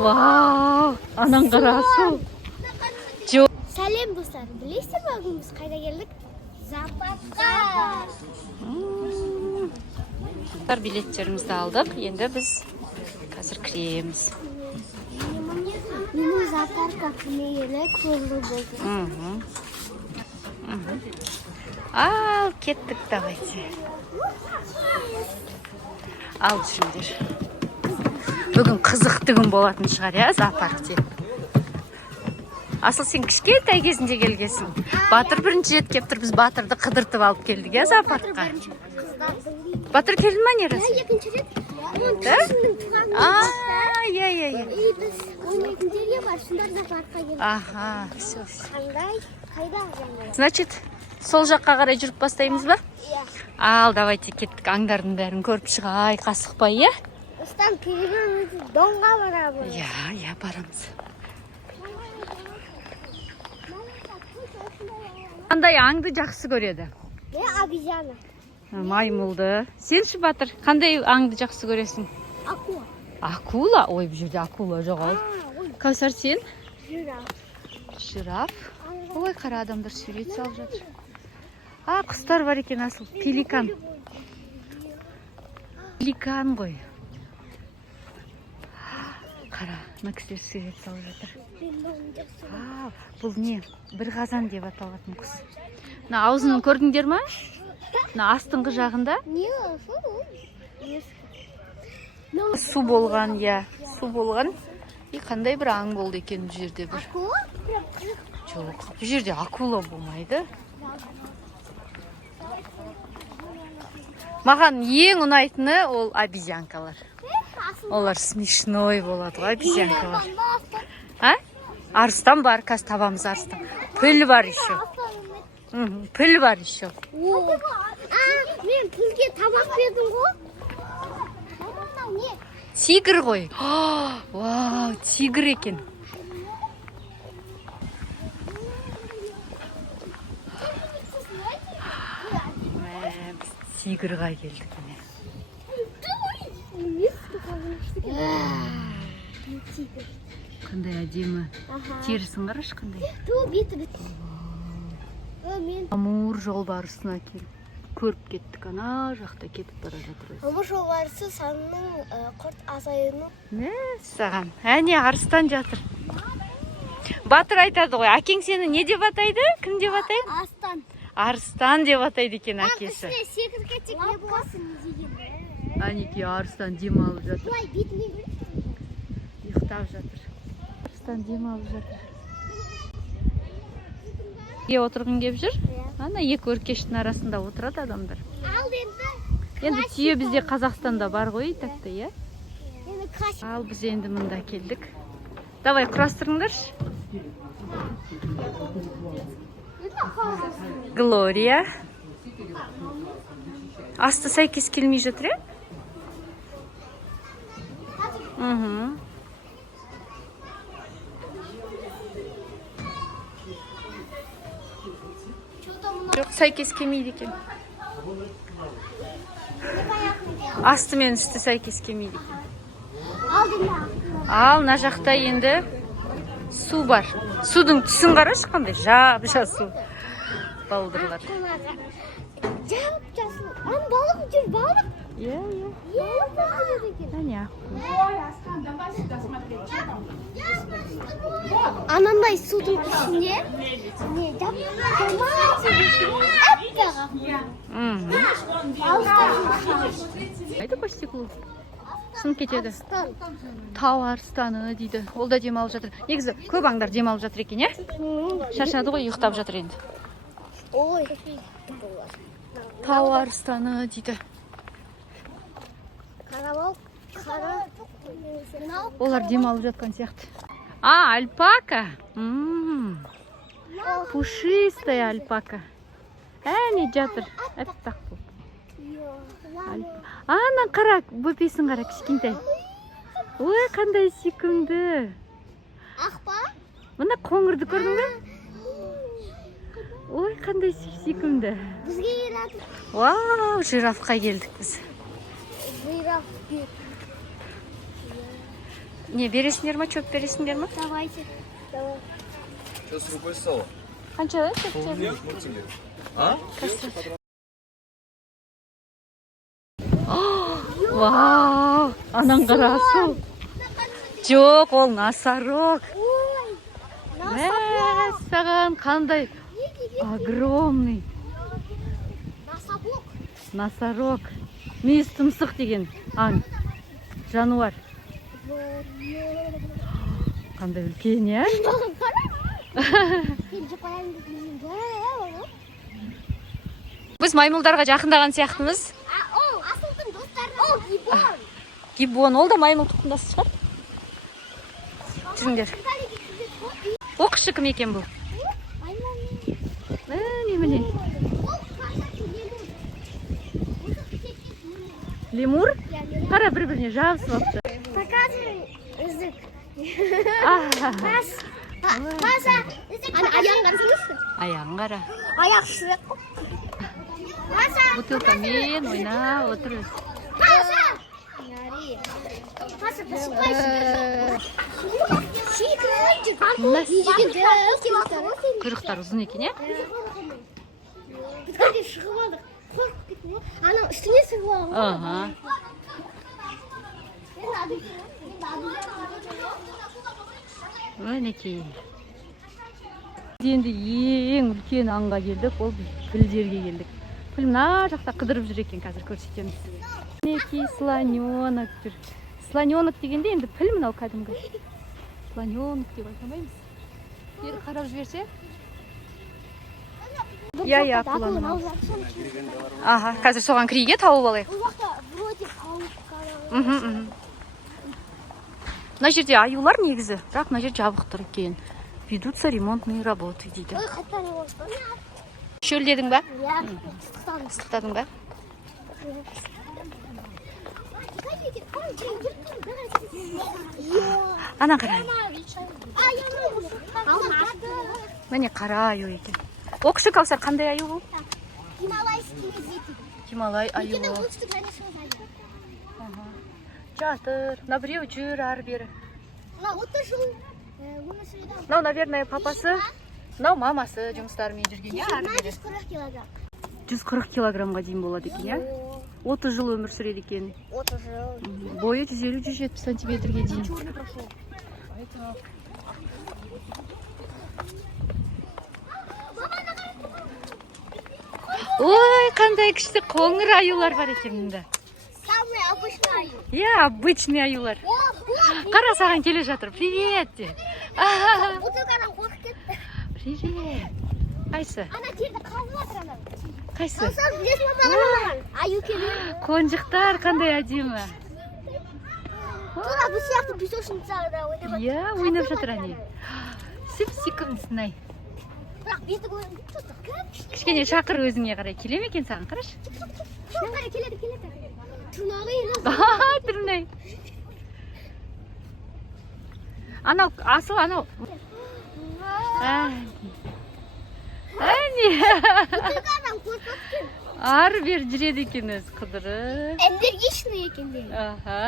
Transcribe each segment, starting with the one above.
Вау, анан карасың. Сәлем достар, білесіздер ме бүгін біз қайда келдік? Зоопаркқа. Билеттерімізді алдық, енді біз қазір кіреміз. Менің зоопаркқа кірмегелі көңіл болды. Ал, кеттік, давайте. Ал жүріңдер. Бүгін қызықты күн болатын шығар, я, зоопаркте. Асыл сен кішкентай кезінде келгесің. Батыр бірінші рет келіп тұр, біз Батырды қыдыртып алып келдік, я, зоопаркқа. Батыр келді ма не раз? Екінші рет. Да? Біз ойнайтын жерге бар, сонда зоопаркқа келдік. Аха, все. Қайда? Значит, сол жаққа қарай жүріп бастаймыз ба? Ал, давайте кеттік, аңдардың бәрін көріп шығай, қасықпай, я? Остан келгенімізді доңға барамыз. Я, барамыз. Қандай аңды жақсы көреді? Обезьяна. Маймылды. Сен ше, Батыр, қандай аңды жақсы көресің? Акула. Акула? Ой, бұл жерде акула жоқ ал. Кәусар, сен? Жираф. Ой, қара адамдар сурет салып жатыр. Құстар бар екен, асыл. Пеликан. Пеликан ғой. Қара, мына кісілер сурет салып жатыр. Бұл не? Бір қазан деп аталатын құс. Мына аузының көрдіңдер ма? Мына астыңғы жағында су болған, я. Су болған. Қандай бір аң болды екен бұл жерде бір. Жоқ, бұл жерде акула болмайды. Маған ең ұнайтыны ол обезьянкалар. Олар смешной болады ғой, обезьянкалар. Арыстан бар, қазір табамыз арыстан. Піл бар еще. Піл бар еще. Мен пілге табақ бердім ғой. Тигр ғой. Вау, тигр екен. Біз тигрға келдік. Қандай әдемі. Терісін қарашы қандай. Амур жолбарысына көріп кеттік, ана жақта кетіп бара жатыр. Амур жолбарысы санының құрт азаюының. Не саған? Әне арыстан жатыр. Батыр айтады ғой, әкең сені не деп атайды? Кім деп атайды? Арыстан. Арыстан деп атайды екен әкесі. Секіріп кетсек не боласың деген. Әнеке арыстан дем алып жатыр. Бұлай бетіне көріп. Ұйықтап жатыр. Арыстан дем алып жатыр. Отырғын кеп жүр. Ана екі өркештің арасында отырады адамдар. Енді түйе бізде Қазақстанда бар ғой, тәкті, е? Ал біз енді мұнда келдік. Давай, құрастырыңдаршы. Глория. Асты сәйкес келмей жатыр, е? Жоқ, сәйкес келмейді екен. Асты мен үсті сәйкес келмейді екен. Ал, на жақта енді су бар. Судың түсін қарашы қандай жап-жа су. Балдырлар. Жап-жа су. Балық жүр, балық. Анандай судың ішінде Қайды по стеклу? Сын кетеді. Тау арыстаны дейді. Ол да дем алып жатыр. Негізі көп аңдар дем алып жатыр екен, е? Шаршады ғой, ұйықтап жатыр енді. Тау арыстаны дейді. Олар дем алып жатқан сияқты. Альпака. Пушистая альпака. Әне жатыр. Әттақ бұл. Ана қара, бөпесін қара, кішкентай. Ой, қандай сүйкімді. Ақпа? Мына қоңырды көрдің бе? Ой, қандай сүйкімді. Бізге келеді. Вау, жирафқа келдік біз. Жираф. Не бересіңдер ма, чөп бересіңдер ма? Давайте. Давай. Что с рукой стало? Қанша чөптер? А? Вау, анаң қарасу. Жоқ, ол носорог. Ой. Саған қандай огромный Носорог. носорог. Мүйіз тұмсық деген аң. Жануар. Қандай үлкен, е? Біз маймылдарға жақындаған сияқтымыз. Ол асылдың достары. Ол гибон. Гиббон, ол да маймыл тұқымдасы шығар. Жүріңдер. Оқышы кім екен бұл? Немене? Лемур? Қара бір-біріне жабысып алыпты. Показывай язык. Паша, аяғын қарасаңызшы. аяғын қара. Аяқ шуек. Бутылкамен ойнап отыр. Паша! Паша, посыпайсың. Құйрықтар ұзын екен, е? Бізге шығып алдық. Қорқып кеттім ғой. Анау үстіне шығып алдық. Өнекей. Енді ең үлкен аңға келдік, ол пілдерге келдік. Піл мына жақта қыдырып жүр екен, қазір көрсетеміз. Өнекей слоненок жүр. Слоненок дегенде енді піл мынау кәдімгі. Слоненок деп айтамаймыз. Бері қарап жіберсе. Я, құланым. Аха, қазір соған кірейге тауып алайық. Бұл жақта вроде қауып. Мына жерде аюлар негізі, бірақ мына жер жабық тұр екен. Ведутся ремонтные работы дейді. Ой, қайтар болсын. Шөлдедің ба? Я, Ыстадың ба? Ана қара. Міне қара аю екен. Оқышы Каусар, қандай аю бұл? Гималайский медведь. Гималай аюы. Өйткені оңтүстік және шығыс аю. Жатыр. Мына біреу жүр ары бері. Мына 30 жыл өмір сүреді. Мынау, наверное, папасы. Мынау мамасы жұмыстарымен жүрген. Я, ары бері. 140 килограмм. 140 килограммға дейін болады екен, я? 30 жыл өмір сүреді екен. 30 жыл. Бойы 150-170 сантиметрге дейін. Черный прошел. Ой, қандай күшті қоңыр аюлар бар екен мұнда. Самый обычный аю. Я, обычный аюлар. Қара саған келе жатыр. Привет де. Бутылкадан қорқып кетті. Привет. Қайсы? Ана жерді қазып жатыр ана. Қайсы? Қалсам білесің ба маған? Аю келеді. Қонжықтар қандай әдемі. Тура бұл сияқты песочницада ойнап жатыр. Я, ойнап жатыр әне. Сіп-сикімсін ай. Бірақ бетік ойнап жатыр. Кішкене шақыр өзіңе қарай. Келе ме екен саған, қарашы? Шоқары келеді. Тырнағы елі. Түрінай. Анау, асыл анау. Әне. Бутылкадан қорқып кетті. Ары бер жүреді екен өзі қыдыры. Энергичный екен дейді. Аха.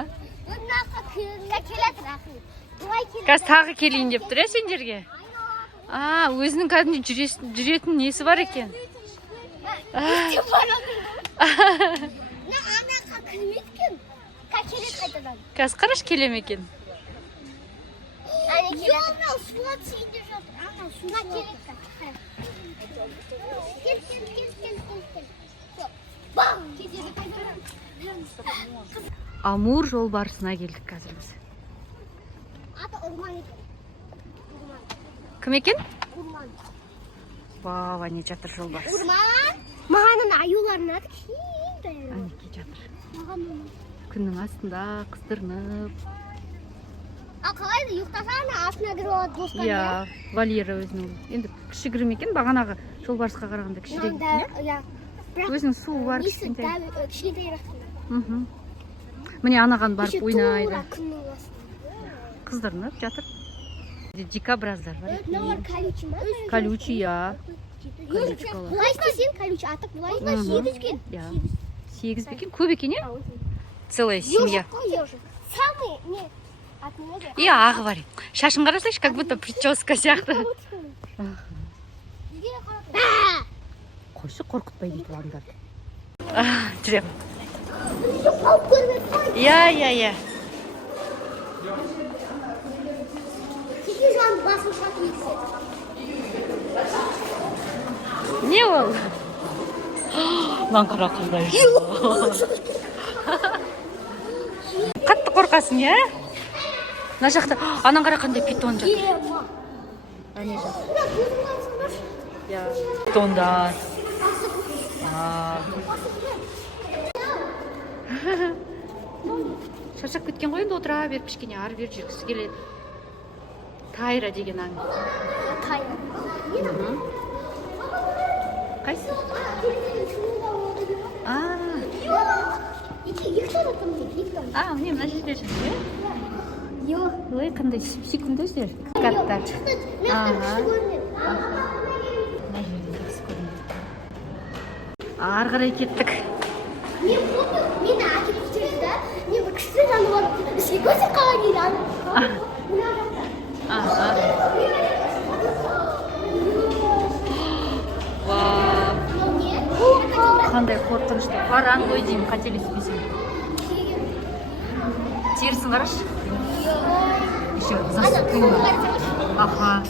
Бұнаққа келеді рақым. Бұлай келеді. Қазір тағы келейін деп тұр, сендерге? Өзінің кәдімгі жүретін несі бар екен. Анаққа кірметкен. Келеді қайтадан. Қазір қараш келем екен. Анау суға түсейін деп жатыр. Анау суға келеді. Кел. Амур жолбарысына келдік қазір біз. Аты орман екен. Кім екен? Орман. Вау, әне жатыр жолбарыс. Орман. Маған аюлардың аты кішкентай. Әнеке жатыр. Маған Күннің астында қыстырынып. Ал қалайды ұйықтаса астына кіріп алады достан. Я, Валера өзінің. Енді кішігірім екен, бағанағы жолбарысқа қарағанда кішірек екен. Өзінің суы бар кішкентай. Кішкентай. Міне анаған барып ойнайды. Тура күннің астында. Қыздырынып жатыр. Дикобраздар бар Мыналар екен. колючий ма? Колючий, я. Колючкалар. Бұлай істесең колючий атық бұлай. Мгм. 8 екен. Я. 8 бекен, көп екен, е? Целая семья. Самый не И ағы бар. Шашын қарасайшы, как будто прическа сияқты. Қойшы қорқытпай дейді балдар. Жүрем. Я. Не ол? Ман қара қыздай. Қатты қорқасың, я? Мына жақта, анан қара қандай питон жатыр. Әне жатыр. Питондар. Шаршап кеткен ғой, енді отыра беріп кішкене ары бері жүргісі келеді. Тайра деген аң. Тайра. Қайсы? Міне мына жерде жатыр, е? Ой, қандай сүйкімді өздер. Каттар. Мына жерде жақсы көрінеді. Ары қарай кеттік. Мен мені әкетіп жүрді да, мен бір кісі жануар ішке көзі қалай дейді. Қандай қорқынышты. Паран ғой деймін, қателеспесем. Терісін қарашы. Еще застыла. Аха.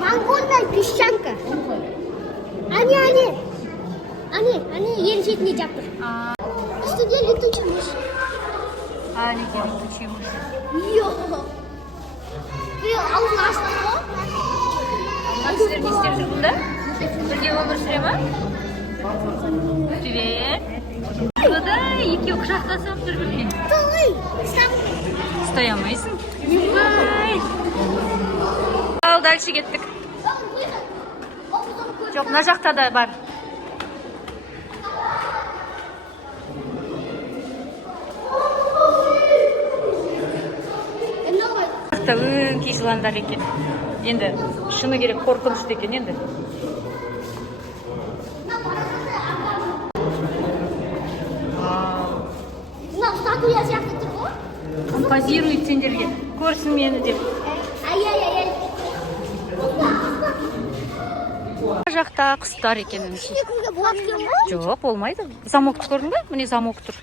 Монголная песчанка. Они ел шетіне жапыр. Үстінде летучий мышь. Неге летучий мышь? Аузын ашты ғой. Мына кісілер не істеп жүр бұнда? Бірге өмір сүре ма? Привет. Куда? Екеу құшақтасып жүр бірге. Ұстай алмайсың? Ал, дальше кеттік. Жоқ, мына жақта да бар. Өңкей жыландар екен. Енді шыны керек қорқынышты екен енді. Статуя сияқты тұр ғой. Композирует сендерге. Көрсін мені деп. Жақта құстар екен. Жоқ, болмайды. Замокты көрдің бе? Міне замок тұр.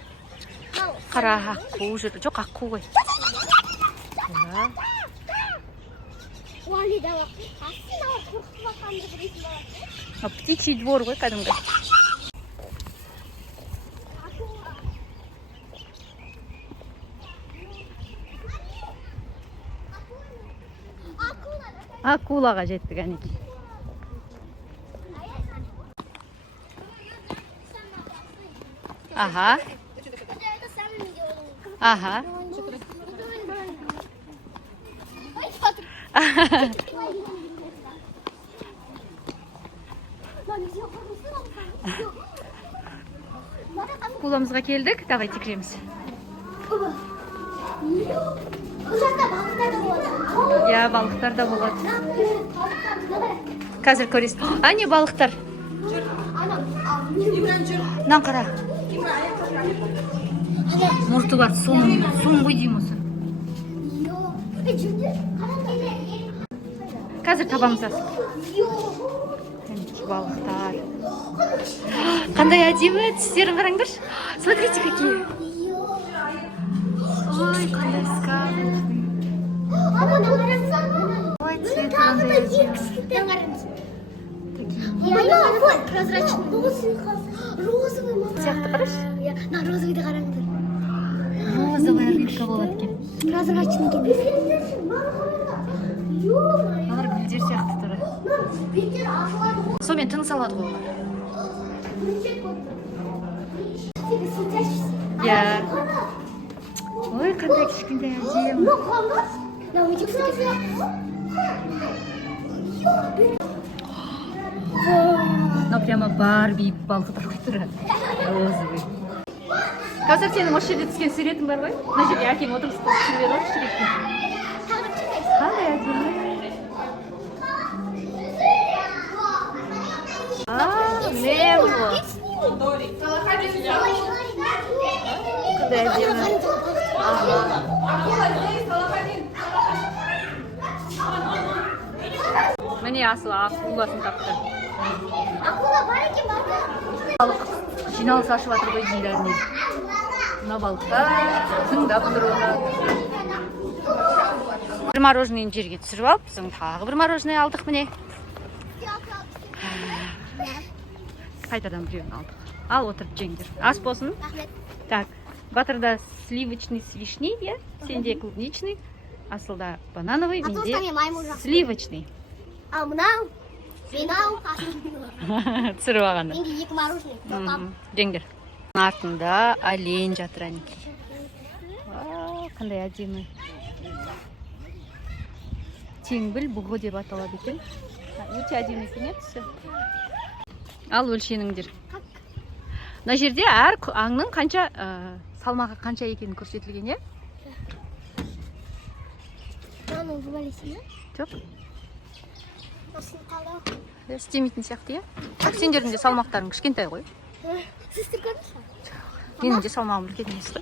Қара аққу жүрді. Жоқ, аққу ғой. Птичий двор ғой кәдімгі. Акулаға жеттік әнеки. Аха. Акуламызға келдік, давай текіреміз. Я, балықтар да болады. Қазір көресіз. Не балықтар? Мынан қара. Мұрты бар, сон ғой деймін осы. Қазір табамыз асып. Балықтар. Қандай әдемі, түстерін қараңдаршы. Смотрите, какие. Ой, қандай сказочный. Ой, цветы қандай әдемі. Прозрачный. Розовый. Сияқты қарашы. На розовыйды қараңдар. Розовая рыбка болады екен. Прозрачный екен. Олар гүлдер сияқты тұрады. Сонымен тыныс алады ғой олар. Я. Ой, қандай кішкентай әдемі. Мынау прямо Барби балықтар ғой тұрады. Розовый. Қазір сенің осы жерде түскен суретің бар ғой? Мына жерге әкең отырғызып қойып түсіріп еді ғой суретті. Қандай әдемі. Лего. Қандай әдемі. Міне асыл акуласын тапты. Акула бар екен, барды. Балық жиналыс ашып жатыр ғой дейдәріне. Мына балықтар тыңдап тұр оны. Бір мороженыйын жерге түсіріп алып, біздің тағы бір мороженый алдық міне. Қайтадан біреуін алдық. Ал отырып жеңдер. Ас болсын. Рахмет. Так, Батырда сливочный с вишней, иә? Сенде клубничный, асылда банановый, менде сливочный. Ал мынау, менау, Түсіріп алғанда. менде екі мороженый. Жеңдер. Артында олень жатыр әнекей. Қандай әдемі. Теңбіл бұғы деп аталады екен. Өте әдемі екен, түсі. Ал өлшеніңдер. Мына жерде әр аңның қанша салмағы қанша екенін көрсетілген, е? Мынаның жұбалесін, е? Жоқ. Осыны қалдау. Істемейтін сияқты, е? Сендердің де салмақтарың кішкентай ғой. Сізді көрдіңіз бе? Менің де салмағым үлкен емес қой.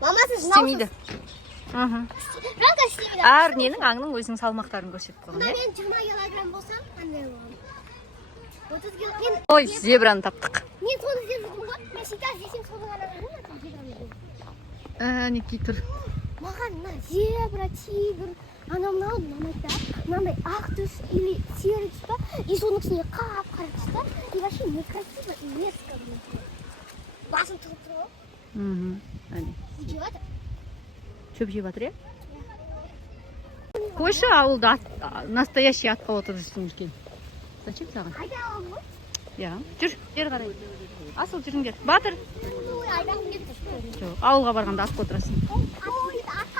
Мама, сіз Істемейді. Ранка істемейді. Әр ненің аңның өзінің салмақтарын көрсетіп қойған, Мына е? мен 20 килограмм болсам, қандай боламын? 30 килограмм. Ой, зебраны таптық. Мен соны іздеп жүрдім ғой. Мен всегда іздесем соны ғана көрдім. Әнекей тұр. Маған мына зебра, тигр, мынау ұнамайды. Мынандай ақ түс или серый түс па, и соның үстіне қап-қара түс па, и вообще некрасиво и мерзко. Басым тұрып тұр ғой. Әне. Жеп жатыр. Шөп жеп жатыр, е? Қойшы ауылда настоящий атқа отырып жүрсің екен. Зачем саған? Айда аламын ғой. Я. Жүр, бері қарай. Асыл жүріңдер. Батыр. Айдағым келді. Жоқ, ауылға барғанда атқа отырасың. Атқа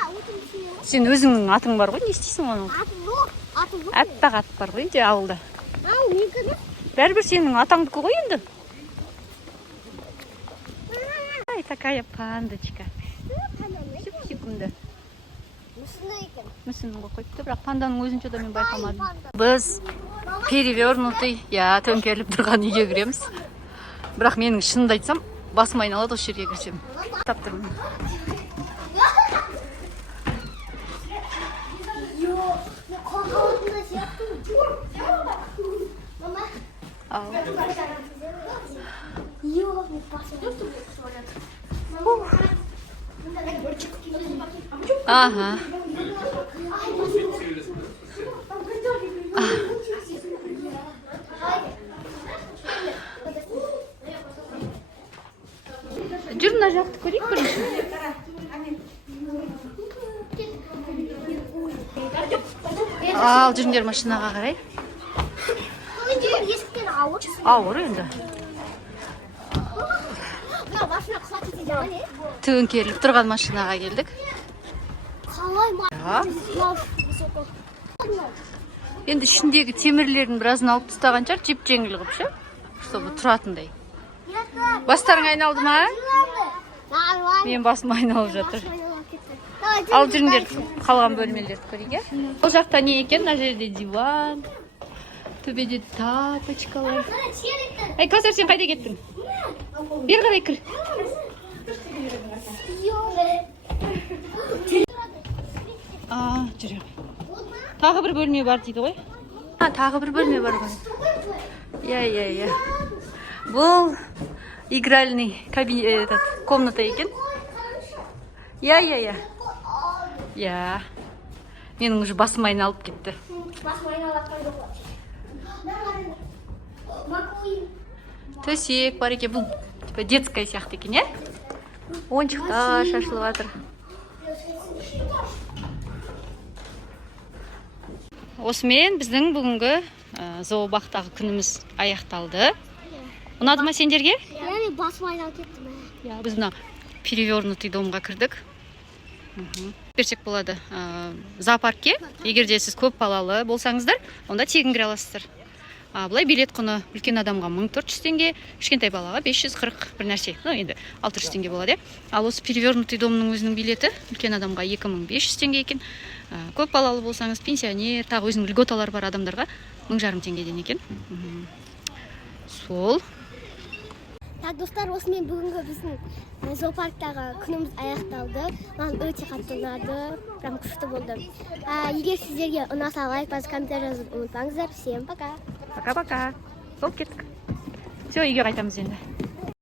отырмысың ғой. Сен өзіңнің атың бар ғой, не істейсің оның? Атым жоқ. Атым жоқ. Әппақ ат бар ғой, де ауылда. Ау, менікі. Бәрібір сенің атаңдікі ғой енді. Ай, такая пандочка. Секунда. Мүсіннің ғой қойыпты, бірақ панданың өзінше де мен байқамадым. Біз перевернутый, төңкеріліп тұрған үйге кіреміз. Бірақ менің шынымды айтсам, басым айналады осы жерге кірсем. Таптырмын. Ага. Жүр, мына жақты көрейік бірінші. Ал, жүріңдер машинаға қарай. Есіктен ауыр. Ауыр енді. Машина құлап кетеді ғой, не? Төңкеріліп тұрған машинаға келдік. Қалай Енді ішіндегі темірлерін біразын алып тастаған шығар, жеп-жеңіл қылып ше, чтобы тұратындай. Бастарың айналды ма? Мен басым айналып жатыр. Ал жүріңдер қалған бөлмелерді көрейік, е? Ол жақта не екен? Мына жерде диван, төбеде тапочкалар. Ай, Кәусар, сен қайда кеттің? Бері қарай кір. Жүрем. Тағы бір бөлме бар дейді ғой. Тағы бір бөлме бар ғой. Я. Бұл игральный комната екен. Я. Менің уже басым айналып кетті. Төсек бар екен. Бұл типа детская сияқты екен, е? Ойыншықтар шашылып жатыр. Осымен біздің бүгінгі зообақтағы күніміз аяқталды. Ұнады ма сендерге? Мен басым айналып кеттім. Біз мына перевернутый домға кірдік. Берсек болады зоопаркке. Егер де сіз көп балалы болсаңыздар, онда тегін кіре аласыздар. Бұлай билет құны үлкен адамға 1400 теңге, кішкентай балаға 540 бір нәрсе. Енді 600 теңге болады. Ал осы перевернутый домның өзінің билеті үлкен адамға 2500 теңге екен. Көп балалы болсаңыз, пенсионер, тағы өзінің льготалар бар адамдарға 1500 теңгеден екен. Сол. достар, осымен бүгінгі біздің зоопарктағы күніміз аяқталды. Маған өте қатты ұнады, прям күшті болды. Егер сіздерге ұнаса, лайк басып, комментарий жазып ұмытпаңыздар. Всем пока. Пока-пока. Болып кеттік. Все, үйге қайтамыз енді.